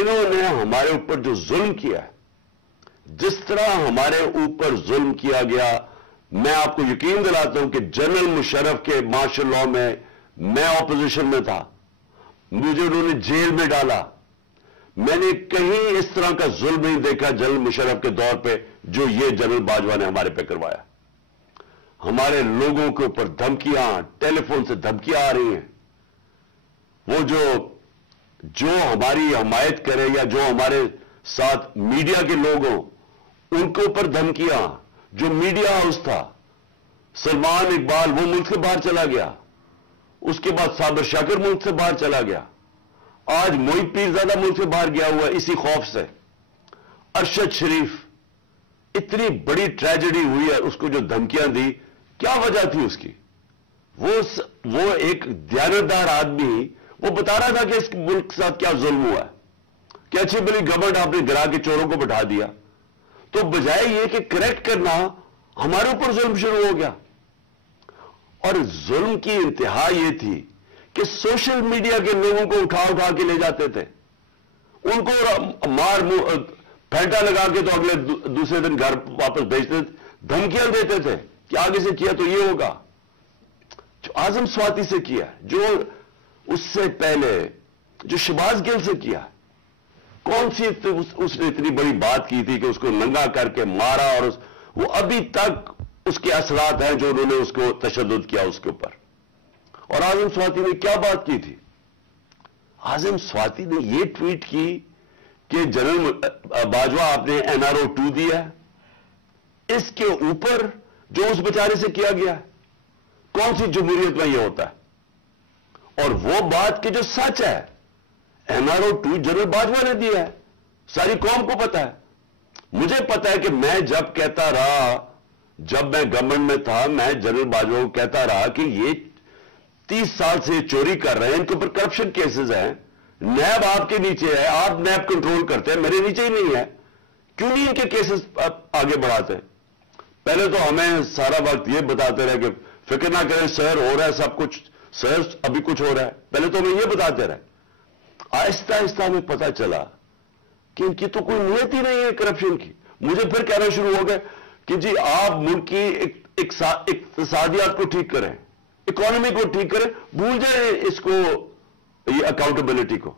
انہوں نے ہمارے اوپر جو ظلم کیا ہے، جس طرح ہمارے اوپر ظلم کیا گیا، میں آپ کو یقین دلاتا ہوں کہ جنرل مشرف کے مارشل لاء میں اپوزیشن میں تھا، مجھے انہوں نے جیل میں ڈالا، میں نے کہیں اس طرح کا ظلم نہیں دیکھا جنرل مشرف کے دور پہ جو یہ جنرل باجوہ نے ہمارے پہ کروایا۔ ہمارے لوگوں کے اوپر دھمکیاں، ٹیلی فون سے دھمکیاں آ رہی ہیں، وہ جو ہماری حمایت کرے یا جو ہمارے ساتھ میڈیا کے لوگ ہوں ان کے اوپر دھمکیاں، جو میڈیا ہاؤس تھا، سلمان اقبال وہ ملک سے باہر چلا گیا، اس کے بعد صابر شاکر ملک سے باہر چلا گیا، آج موحد پیرزادہ ملک سے باہر گیا ہوا ہے اسی خوف سے، ارشد شریف، اتنی بڑی ٹریجڈی ہوئی ہے، اس کو جو دھمکیاں دی، کیا وجہ تھی اس کی؟ وہ ایک دیانتدار آدمی، وہ بتا رہا تھا کہ اس ملک کے ساتھ کیا ظلم ہوا ہے، کہ اچھی بلی گورنمنٹ آپ نے گرا کے چوروں کو بٹھا دیا، تو بجائے یہ کہ کریکٹ کرنا، ہمارے اوپر ظلم شروع ہو گیا۔ اور ظلم کی انتہا یہ تھی کہ سوشل میڈیا کے لوگوں کو اٹھا کے لے جاتے تھے، ان کو پھینٹا لگا کے تو اگلے دوسرے دن گھر واپس بھیجتے تھے، دھمکیاں دیتے تھے کہ آگے سے کیا تو یہ ہوگا۔ جو اعظم سواتی سے کیا، جو اس سے پہلے جو شہباز گل سے کیا، کون سی اس نے اتنی بڑی بات کی تھی کہ اس کو ننگا کر کے مارا، اور وہ ابھی تک اس کے اثرات ہیں جو انہوں نے اس کو تشدد کیا اس کے اوپر۔ اور اعظم سواتی نے کیا بات کی تھی؟ اعظم سواتی نے یہ ٹویٹ کی کہ جنرل باجوہ آپ نے NRO 2 دیا ہے، اس کے اوپر جو اس بیچارے سے کیا گیا ہے، کون سی جمہوریت میں یہ ہوتا ہے؟ اور وہ بات کہ جو سچ ہے، NRO 2 جنرل باجوہ نے دیا ہے، ساری قوم کو پتا ہے، مجھے پتا ہے کہ میں جب کہتا رہا، جب میں گورنمنٹ میں تھا، میں جنرل باجوہ کو کہتا رہا کہ یہ 30 سال سے چوری کر رہے ہیں، ان کے اوپر کرپشن کیسز ہیں، نیب آپ کے نیچے ہے، آپ نیب کنٹرول کرتے ہیں، میرے نیچے ہی نہیں ہے، کیوں نہیں ان کے کیسز آگے بڑھاتے؟ پہلے تو ہمیں سارا وقت یہ بتاتے رہے کہ فکر نہ کریں سر، ہو رہا ہے سب کچھ، سر ابھی کچھ ہو رہا ہے، پہلے تو ہمیں یہ بتاتے رہے۔ آہستہ آہستہ ہمیں پتا چلا کہ ان کی تو کوئی نیت ہی نہیں ہے کرپشن کی۔ مجھے پھر کہنا شروع ہو گئے کہ جی آپ ملک کی اقتصادیات کو ٹھیک کریں، اکانومی کو ٹھیک کریں، بھول جائیں اس کو، یہ اکاؤنٹیبلٹی کو۔